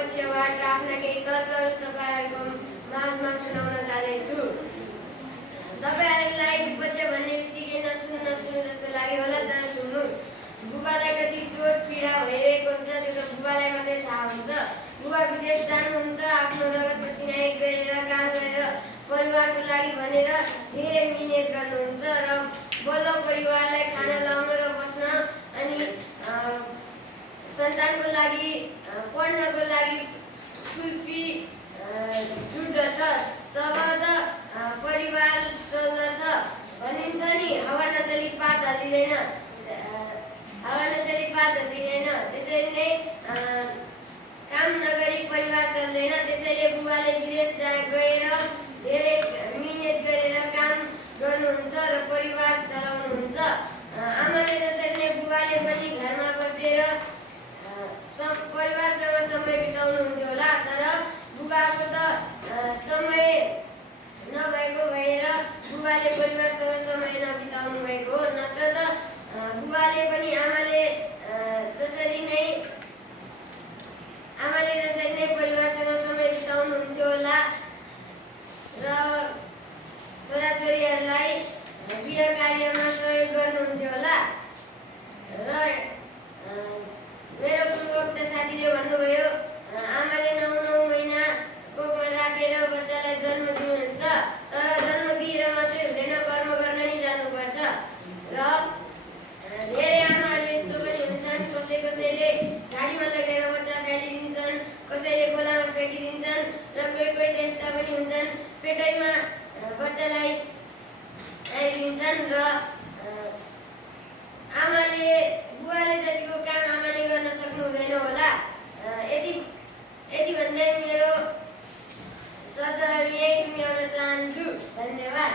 पक्षबाट आफ्ना केही तर्कहरू तपाईँहरूको माझमा सुनाउन जाँदैछु। तपाईँहरूलाई विपक्ष भन्ने बित्तिकै नसुन्नु जस्तो लाग्यो होला, तर सुन्नुहोस्। बुबालाई कति चोट पीडा भइरहेको हुन्छ त्यो त बुबालाई मात्रै थाहा हुन्छ। बुबा विदेश जानुहुन्छ, आफ्नो रगत पसिना एक गरेर काम गरेर परिवारको लागि भनेर धेरै मिहिनेत गर्नुहुन्छ र बल्ल परिवारलाई खाना लाउन र बस्न अनि सन्तानको लागि पढ्नको लागि स्कुल फी जुट्दछ। तब त परिवार चल्दछ। भनिन्छ नि, हावा नचली पात हल्लिँदैन, हावा नचली पात हल्लिँदैन। त्यसरी नै काम नगरी परिवार चल्दैन। त्यसैले बुबाले विदेश गएर धेरै मिहिनेत गरेर काम गर्नुहुन्छ र परिवार चलाउनुहुन्छ। आमाले जसरी नै बुबाले पनि घरमा बसेर परिवारसँग समय बिताउनुहुन्थ्यो होला, तर बुबाको त समय नभएको भएर बुबाले परिवारसँग समय नबिताउनु भएको हो। नत्र त बुबाले पनि आमाले जसरी नै परिवारसँग समय बिताउनुहुन्थ्यो होला र छोराछोरीहरूलाई गृह कार्यमा सहयोग गर्नुहुन्थ्यो होला। र मेरो पूर्वोक्त साथीले भन्नुभयो, आमाले 9 महिना कोखमा राखेर बच्चालाई जन्म दिनुहुन्छ, तर जन्म दिएर मात्रै हुँदैन, कर्म गर्न नि जानुपर्छ। र धेरै आमाहरू यस्तो पनि हुन्छन्, कसैले झाडीमा लगेर बच्चा फ्यालिदिन्छन्, कसैले खोलामा फ्याँकिदिन्छन् र कोही त्यस्ता पनि हुन्छन् पेटैमा बच्चालाई आइदिन्छन्। र बुबाले जतिको काम आमाले गर्न सक्नु हुँदैन होला। यति भन्दै मेरो शब्दहरू यहीँ टुङ्ग्याउन चाहन्छु। धन्यवाद।